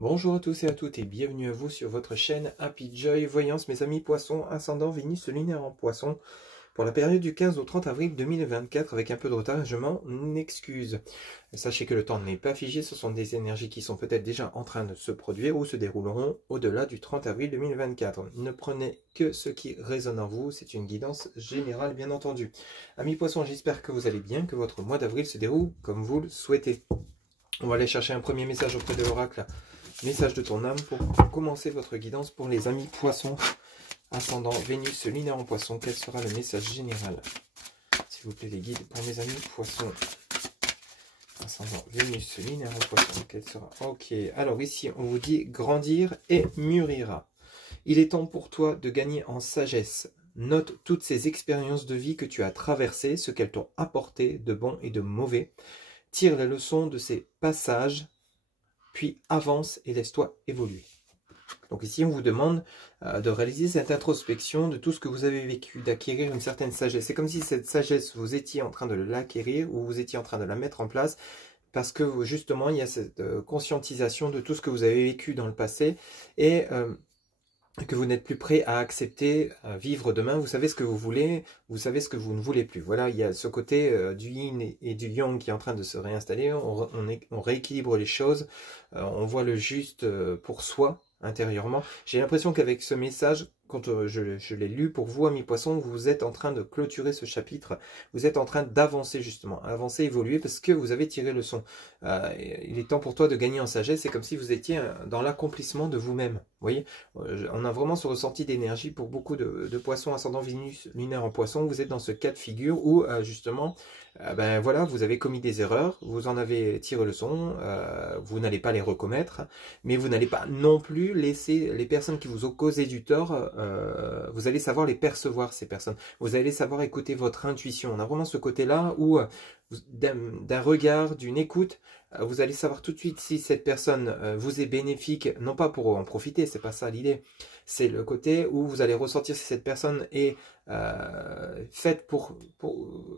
Bonjour à tous et à toutes et bienvenue à vous sur votre chaîne Happy Joy Voyance, mes amis poissons, ascendant Vénus lunaire en poisson, pour la période du 15 au 30 avril 2024, avec un peu de retard, je m'en excuse. Sachez que le temps n'est pas figé, ce sont des énergies qui sont peut-être déjà en train de se produire ou se dérouleront au-delà du 30 avril 2024. Ne prenez que ce qui résonne en vous, c'est une guidance générale bien entendu. Amis poissons, j'espère que vous allez bien, que votre mois d'avril se déroule comme vous le souhaitez. On va aller chercher un premier message auprès de l'oracle. Message de ton âme pour commencer votre guidance pour les amis poissons. Ascendant Vénus lunaire en poisson, quel sera le message général? S'il vous plaît les guides pour mes amis poissons. Ascendant Vénus lunaire en poisson, quel sera? Ok, alors ici on vous dit grandir et mûrira. Il est temps pour toi de gagner en sagesse. Note toutes ces expériences de vie que tu as traversées, ce qu'elles t'ont apporté de bon et de mauvais. Tire les leçons de ces passages, puis avance et laisse-toi évoluer. Donc ici, on vous demande de réaliser cette introspection de tout ce que vous avez vécu, d'acquérir une certaine sagesse. C'est comme si cette sagesse, vous étiez en train de l'acquérir ou vous étiez en train de la mettre en place parce que justement, il y a cette conscientisation de tout ce que vous avez vécu dans le passé et que vous n'êtes plus prêt à accepter, à vivre demain. Vous savez ce que vous voulez, vous savez ce que vous ne voulez plus. Voilà, il y a ce côté du yin et du yang qui est en train de se réinstaller. On rééquilibre les choses, on voit le juste pour soi intérieurement. J'ai l'impression qu'avec ce message, quand je l'ai lu pour vous, amis poissons, vous êtes en train de clôturer ce chapitre. Vous êtes en train d'avancer justement, avancer, évoluer parce que vous avez tiré le son. Il est temps pour toi de gagner en sagesse. C'est comme si vous étiez dans l'accomplissement de vous-même. Vous voyez, on a vraiment ce ressenti d'énergie pour beaucoup de poissons ascendant Vénus lunaire en poisson. Vous êtes dans ce cas de figure où justement, ben voilà, vous avez commis des erreurs, vous en avez tiré le son, vous n'allez pas les recommettre, mais vous n'allez pas non plus laisser les personnes qui vous ont causé du tort, vous allez savoir les percevoir, ces personnes. Vous allez savoir écouter votre intuition. On a vraiment ce côté-là où d'un regard, d'une écoute, vous allez savoir tout de suite si cette personne vous est bénéfique, non pas pour en profiter, c'est pas ça l'idée, c'est le côté où vous allez ressentir si cette personne est faite pour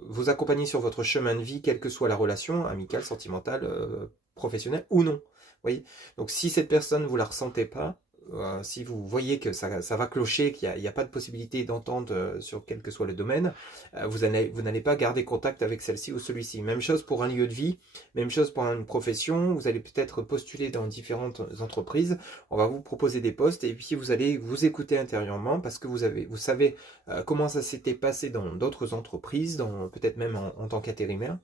vous accompagner sur votre chemin de vie, quelle que soit la relation, amicale, sentimentale, professionnelle ou non. Vous voyez, donc si cette personne, vous la ressentez pas, si vous voyez que ça va clocher, qu'il n'y a pas de possibilité d'entente sur quel que soit le domaine, vous n'allez pas garder contact avec celle-ci ou celui-ci. Même chose pour un lieu de vie, même chose pour une profession, vous allez peut-être postuler dans différentes entreprises, on va vous proposer des postes et puis vous allez vous écouter intérieurement parce que vous savez comment ça s'était passé dans d'autres entreprises, peut-être même en tant qu'intérimaire,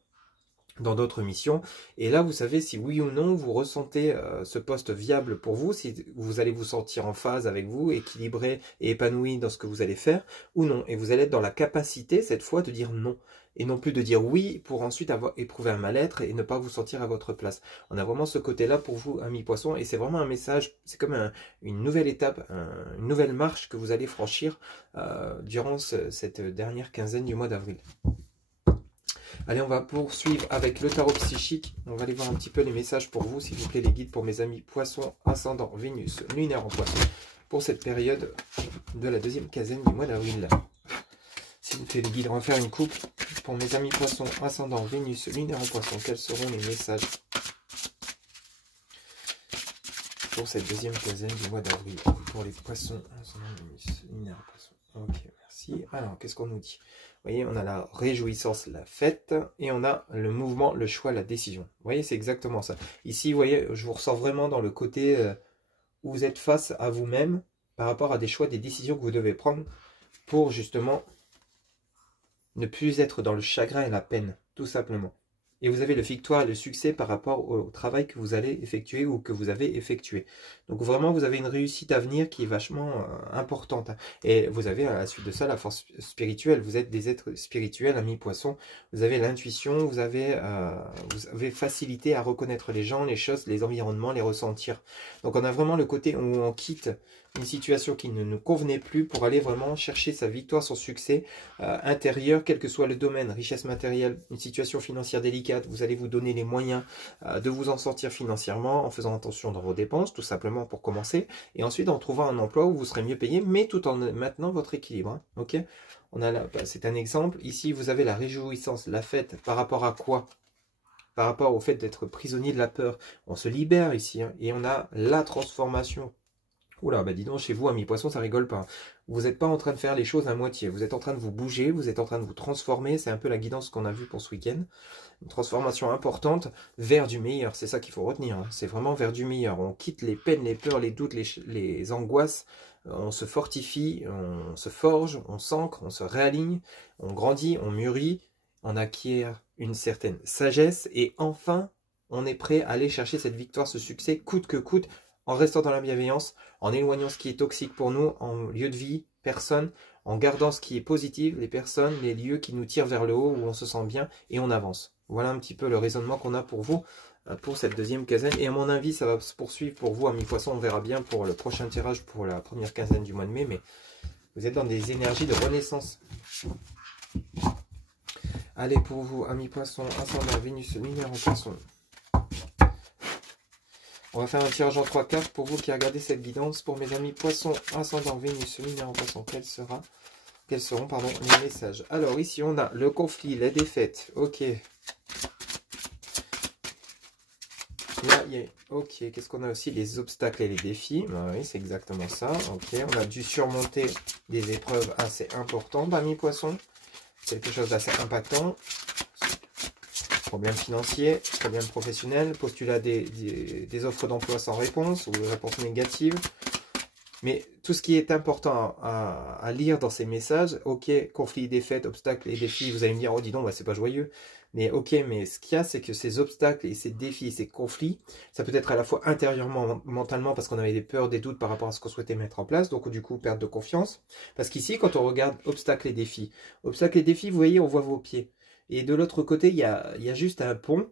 dans d'autres missions, et là vous savez si oui ou non vous ressentez ce poste viable pour vous, si vous allez vous sentir en phase avec vous, équilibré et épanoui dans ce que vous allez faire, ou non, et vous allez être dans la capacité cette fois de dire non, et non plus de dire oui pour ensuite éprouver un mal-être et ne pas vous sentir à votre place. On a vraiment ce côté-là pour vous, amis poissons, et c'est vraiment un message, c'est comme une nouvelle étape, une nouvelle marche que vous allez franchir durant cette dernière quinzaine du mois d'avril. Allez, on va poursuivre avec le tarot psychique. On va aller voir un petit peu les messages pour vous, s'il vous plaît, les guides pour mes amis poissons, ascendant Vénus, lunaire en poisson, pour cette période de la deuxième quinzaine du mois d'avril. S'il vous plaît, les guides, on va faire une coupe pour mes amis poissons, ascendant Vénus, lunaire en poisson. Quels seront les messages pour cette deuxième quinzaine du mois d'avril pour les poissons, ascendant Vénus, lunaire en poisson? Ok, merci. Alors, qu'est-ce qu'on nous dit? Vous voyez, on a la réjouissance, la fête, et on a le mouvement, le choix, la décision. Vous voyez, c'est exactement ça. Ici, vous voyez, je vous ressens vraiment dans le côté où vous êtes face à vous-même par rapport à des choix, des décisions que vous devez prendre pour justement ne plus être dans le chagrin et la peine, tout simplement. Et vous avez le victoire et le succès par rapport au travail que vous allez effectuer ou que vous avez effectué. Donc vraiment, vous avez une réussite à venir qui est vachement importante. Et vous avez à la suite de ça la force spirituelle. Vous êtes des êtres spirituels, amis poissons. Vous avez l'intuition, vous avez facilité à reconnaître les gens, les choses, les environnements, les ressentir. Donc on a vraiment le côté où on quitte une situation qui ne nous convenait plus pour aller vraiment chercher sa victoire, son succès intérieur, quel que soit le domaine, richesse matérielle, une situation financière délicate, vous allez vous donner les moyens de vous en sortir financièrement en faisant attention dans vos dépenses, tout simplement pour commencer, et ensuite en trouvant un emploi où vous serez mieux payé, mais tout en maintenant votre équilibre. Hein, ok, on a là, c'est un exemple. Ici, vous avez la réjouissance, la fête, par rapport à quoi? par rapport au fait d'être prisonnier de la peur. On se libère ici, hein, et on a la transformation. Oula, bah dis donc, chez vous, amis poissons, ça rigole pas. Vous n'êtes pas en train de faire les choses à moitié. Vous êtes en train de vous bouger, vous êtes en train de vous transformer. C'est un peu la guidance qu'on a vue pour ce week-end. Une transformation importante vers du meilleur. C'est ça qu'il faut retenir, hein. C'est vraiment vers du meilleur. On quitte les peines, les peurs, les doutes, les angoisses. On se fortifie, on se forge, on s'ancre, on se réaligne, on grandit, on mûrit, on acquiert une certaine sagesse. Et enfin, on est prêt à aller chercher cette victoire, ce succès, coûte que coûte, en restant dans la bienveillance, en éloignant ce qui est toxique pour nous, en lieu de vie, personne, en gardant ce qui est positif, les personnes, les lieux qui nous tirent vers le haut, où on se sent bien, et on avance. Voilà un petit peu le raisonnement qu'on a pour vous, pour cette deuxième quinzaine. Et à mon avis, ça va se poursuivre pour vous, amis poissons. On verra bien pour le prochain tirage, pour la première quinzaine du mois de mai, mais vous êtes dans des énergies de renaissance. Allez, pour vous, amis poissons, ascendant Vénus, lunaire en poisson. On va faire un tirage en 3 cartes pour vous qui regardez cette guidance. Pour mes amis poissons, ascendant Vénus, lunaire en poisson, quels seront les messages? Alors ici on a le conflit, les défaites, ok. Là, ok, qu'est-ce qu'on a aussi? Les obstacles et les défis, oui, c'est exactement ça, ok. On a dû surmonter des épreuves assez importantes, amis poissons. Quelque chose d'assez impactant. Problème financier, problème professionnel, postulat des offres d'emploi sans réponse ou réponse négative. Mais tout ce qui est important à lire dans ces messages, ok, conflit, défaite, obstacles et défis, vous allez me dire, oh dis donc, bah, c'est pas joyeux. Mais ok, mais ce qu'il y a, c'est que ces obstacles et ces défis, ces conflits, ça peut être à la fois intérieurement, mentalement, parce qu'on avait des peurs, des doutes par rapport à ce qu'on souhaitait mettre en place, donc du coup, perte de confiance. Parce qu'ici, quand on regarde obstacles et défis, vous voyez, on voit vos pieds. Et de l'autre côté, il y a juste un pont,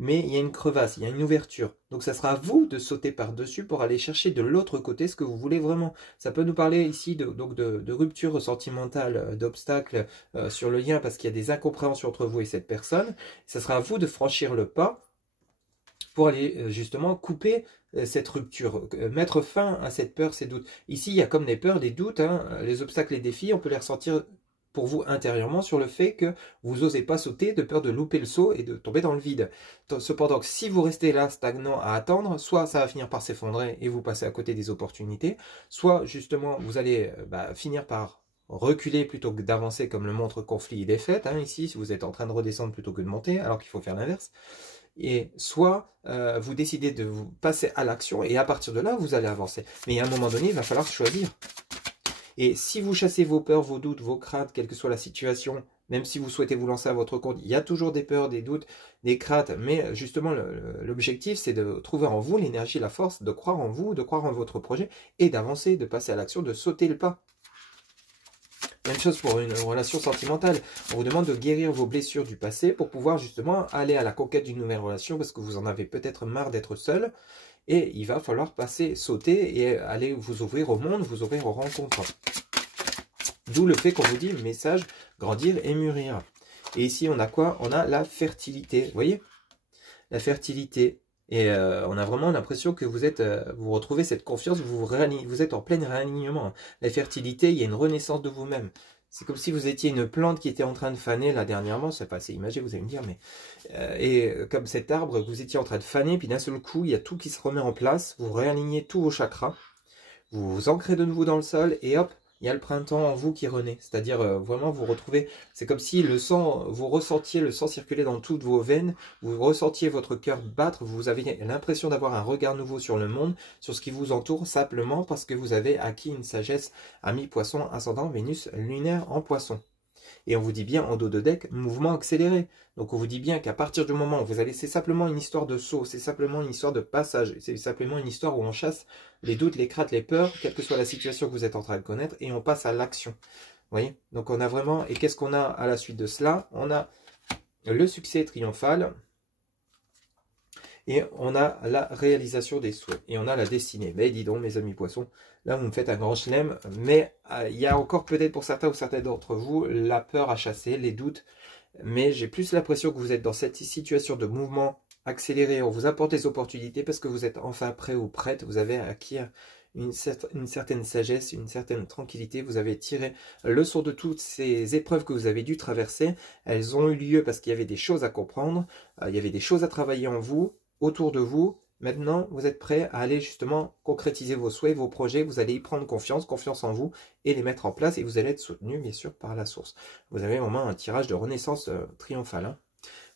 mais il y a une crevasse, il y a une ouverture. Donc ça sera à vous de sauter par-dessus pour aller chercher de l'autre côté ce que vous voulez vraiment. Ça peut nous parler ici de rupture sentimentale, d'obstacles sur le lien parce qu'il y a des incompréhensions entre vous et cette personne. Ça sera à vous de franchir le pas pour aller justement couper cette rupture, mettre fin à cette peur, ces doutes. Ici, il y a comme des peurs, des doutes, hein, les obstacles, les défis, on peut les ressentir pour vous intérieurement sur le fait que vous n'osez pas sauter de peur de louper le saut et de tomber dans le vide. Cependant, si vous restez là stagnant à attendre, soit ça va finir par s'effondrer et vous passez à côté des opportunités, soit justement vous allez finir par reculer plutôt que d'avancer comme le montre conflit et défaite, hein, ici, si vous êtes en train de redescendre plutôt que de monter, alors qu'il faut faire l'inverse. Et soit vous décidez de vous passer à l'action et à partir de là, vous allez avancer. Mais à un moment donné, il va falloir choisir. Et si vous chassez vos peurs, vos doutes, vos craintes, quelle que soit la situation, même si vous souhaitez vous lancer à votre compte, il y a toujours des peurs, des doutes, des craintes. Mais justement, l'objectif, c'est de trouver en vous l'énergie, la force, de croire en vous, de croire en votre projet et d'avancer, de passer à l'action, de sauter le pas. Même chose pour une relation sentimentale. On vous demande de guérir vos blessures du passé pour pouvoir justement aller à la conquête d'une nouvelle relation parce que vous en avez peut-être marre d'être seul. Et il va falloir sauter et aller vous ouvrir au monde, vous ouvrir aux rencontres. D'où le fait qu'on vous dit, message, grandir et mûrir. Et ici, on a quoi? On a la fertilité, vous voyez? La fertilité. Et on a vraiment l'impression que vous retrouvez cette confiance, vous êtes en plein réalignement. La fertilité, il y a une renaissance de vous-même. C'est comme si vous étiez une plante qui était en train de faner là dernièrement, c'est pas assez imagé, vous allez me dire, mais comme cet arbre, vous étiez en train de faner, puis d'un seul coup, il y a tout qui se remet en place, vous réalignez tous vos chakras, vous vous ancrez de nouveau dans le sol, et hop, il y a le printemps en vous qui renaît. C'est-à-dire, vraiment, vous retrouvez, c'est comme si le sang, vous ressentiez le sang circuler dans toutes vos veines, vous ressentiez votre cœur battre, vous avez l'impression d'avoir un regard nouveau sur le monde, sur ce qui vous entoure, simplement parce que vous avez acquis une sagesse, ami poisson, ascendant, Vénus, lunaire en poisson. Et on vous dit bien en dos de deck, mouvement accéléré. Donc on vous dit bien qu'à partir du moment où vous allez, c'est simplement une histoire de saut, c'est simplement une histoire de passage, c'est simplement une histoire où on chasse les doutes, les craintes, les peurs, quelle que soit la situation que vous êtes en train de connaître, et on passe à l'action. Vous voyez? Donc on a vraiment, et qu'est-ce qu'on a à la suite de cela? On a le succès triomphal, et on a la réalisation des souhaits, et on a la destinée. Mais dis donc, mes amis poissons, là vous me faites un grand chelem, mais il y a encore peut-être pour certains ou certaines d'entre vous, la peur à chasser, les doutes, mais j'ai plus l'impression que vous êtes dans cette situation de mouvement accéléré, on vous apporte des opportunités parce que vous êtes enfin prêt ou prête, vous avez acquis une certaine sagesse, une certaine tranquillité. Vous avez tiré leçon de toutes ces épreuves que vous avez dû traverser. Elles ont eu lieu parce qu'il y avait des choses à comprendre, il y avait des choses à travailler en vous, autour de vous. Maintenant, vous êtes prêt à aller justement concrétiser vos souhaits, vos projets. Vous allez y prendre confiance, confiance en vous et les mettre en place. Et vous allez être soutenu, bien sûr, par la source. Vous avez vraiment un tirage de renaissance triomphale. Hein.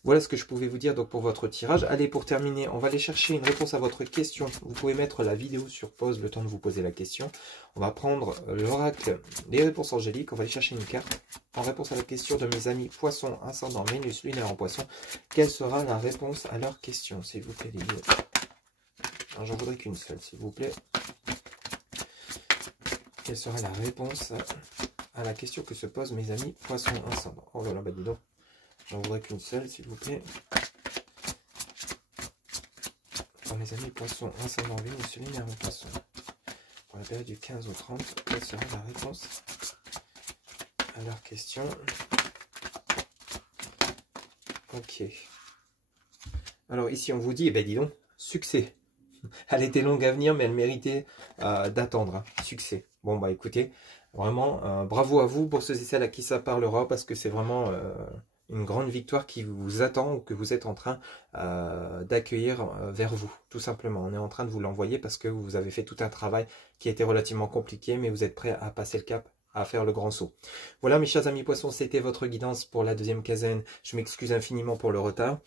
Voilà ce que je pouvais vous dire donc pour votre tirage. Allez, pour terminer, on va aller chercher une réponse à votre question. Vous pouvez mettre la vidéo sur pause le temps de vous poser la question. On va prendre l'oracle, les réponses angéliques. On va aller chercher une carte en réponse à la question de mes amis Poissons, ascendant Vénus, lunaire en Poisson. Quelle sera la réponse à leur question, s'il vous plaît, les dieux? J'en voudrais qu'une seule, s'il vous plaît. Quelle sera la réponse à la question que se posent mes amis Poissons, ascendant? Oh là là, bah dis donc. J'en voudrais qu'une seule, s'il vous plaît. Pour mes amis Poissons, ascendant Vénus, lunaire en Poisson. Pour la période du 15 au 30, quelle sera la réponse à leur question? Ok. Alors ici, on vous dit, eh ben dis donc, succès. Elle était longue à venir, mais elle méritait d'attendre. Hein. Succès. Bon, bah écoutez, vraiment, bravo à vous pour ceux et celles à qui ça parlera, parce que c'est vraiment une grande victoire qui vous attend ou que vous êtes en train d'accueillir vers vous, tout simplement. On est en train de vous l'envoyer parce que vous avez fait tout un travail qui a été relativement compliqué, mais vous êtes prêt à passer le cap, à faire le grand saut. Voilà mes chers amis poissons, c'était votre guidance pour la deuxième quinzaine. Je m'excuse infiniment pour le retard.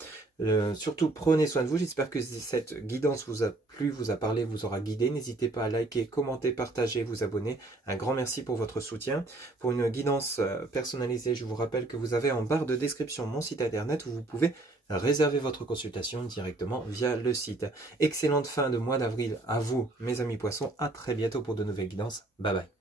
Surtout prenez soin de vous, j'espère que cette guidance vous a plu, vous a parlé, vous aura guidé. N'hésitez pas à liker, commenter, partager, vous abonner. Un grand merci pour votre soutien. Pour une guidance personnalisée, je vous rappelle que vous avez en barre de description mon site internet où vous pouvez réserver votre consultation directement via le site. Excellente fin de mois d'avril à vous mes amis poissons, à très bientôt pour de nouvelles guidances. Bye bye.